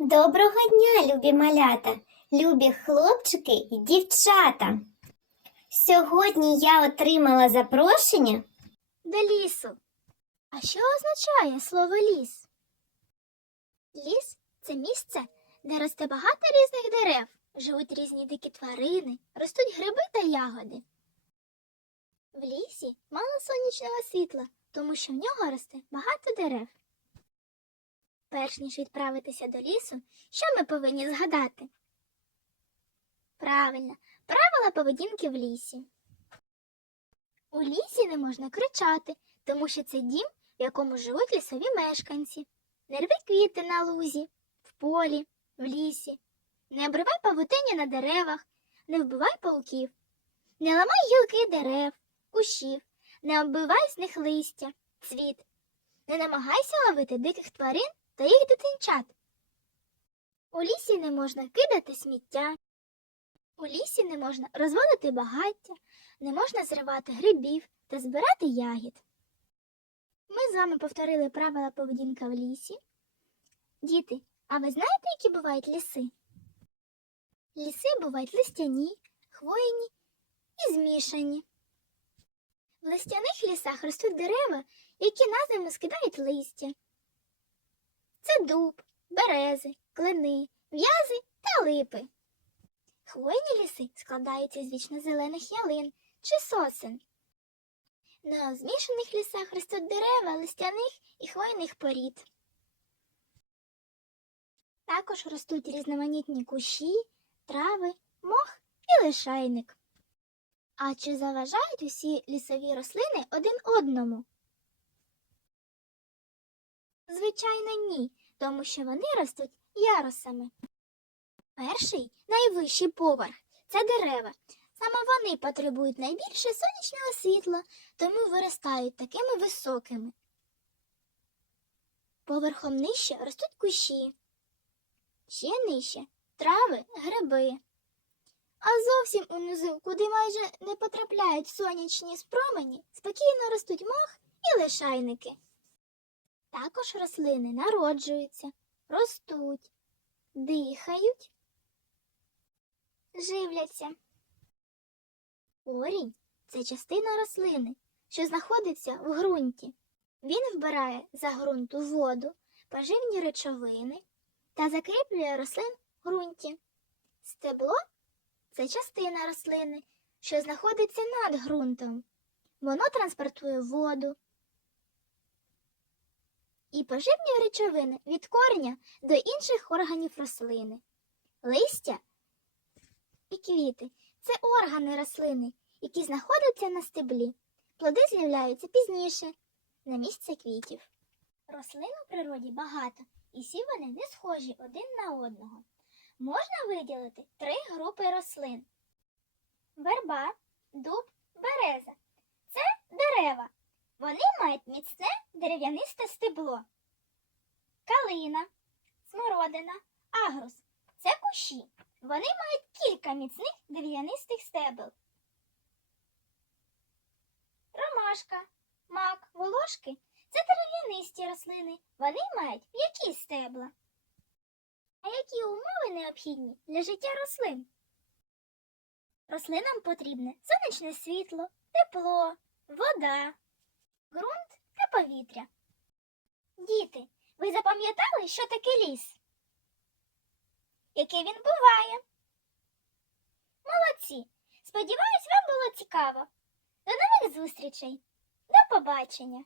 Доброго дня, любі малята, любі хлопчики і дівчата. Сьогодні я отримала запрошення До лісу. А що означає слово ліс? Ліс це місце, де росте багато різних дерев, живуть різні дикі тварини, ростуть гриби та ягоди. В лісі мало сонячного світла, тому що в нього росте багато дерев. Перш ніж відправитися до лісу, що ми повинні згадати? Правильно, правила поведінки в лісі. У лісі не можна кричати, тому що це дім, в якому живуть лісові мешканці. Не рви квіти на лузі, в полі, в лісі. Не обривай павутині на деревах, не вбивай пауків. Не ламай гілки дерев, кущів, не оббивай з них листя, цвіт. Не намагайся ловити диких тварин та їх дитинчат. У лісі не можна кидати сміття. У лісі не можна розводити багаття, не можна зривати грибів та збирати ягід. Ми з вами повторили правила поведінки в лісі. Діти, а ви знаєте, які бувають ліси? Ліси бувають листяні, хвойні і змішані. В листяних лісах ростуть дерева, які на землю скидають листя. Це дуб, берези, клени, в'язи та липи. Хвойні ліси складаються з вічно зелених ялин чи сосен. На змішаних лісах ростуть дерева листяних і хвойних порід. Також ростуть різноманітні кущі, трави, мох і лишайник. А чи заважають усі лісові рослини один одному? Звичайно, ні, тому що вони ростуть ярусами. Перший найвищий поверх це дерева. Саме вони потребують найбільше сонячного світла, тому виростають такими високими. Поверхом нижче ростуть кущі, ще нижче трави, гриби. А зовсім унизу, куди майже не потрапляють сонячні спромені, спокійно ростуть мох і лишайники. Також рослини народжуються, ростуть, дихають живляться. Корінь це частина рослини, що знаходиться в ґрунті. Він вбирає за ґрунту воду, поживні речовини та закріплює рослин в ґрунті. Стебло це частина рослини, що знаходиться над ґрунтом. Воно транспортує воду. І поживні речовини від кореня до інших органів рослини. Листя і квіти це органи рослини, які знаходяться на стеблі. Плоди з'являються пізніше, на місце квітів. Рослин у природі багато, і всі вони не схожі один на одного. Можна виділити три групи рослин: верба, дуб, береза. Це дерева. Вони мають міцне дерев'янисте стебло. Калина, смородина, агрус це кущі. Вони мають кілька міцних дерев'янистих стебел. Ромашка, мак, волошки це дерев'янисті рослини. Вони мають м'які стебла. А які умови необхідні для життя рослин? Рослинам потрібне сонячне світло, тепло, вода, ґрунт повітря. Діти, ви запам'ятали, що таке ліс? яке він буває. Молодці! Сподіваюсь, вам було цікаво. До нових зустрічей. До побачення!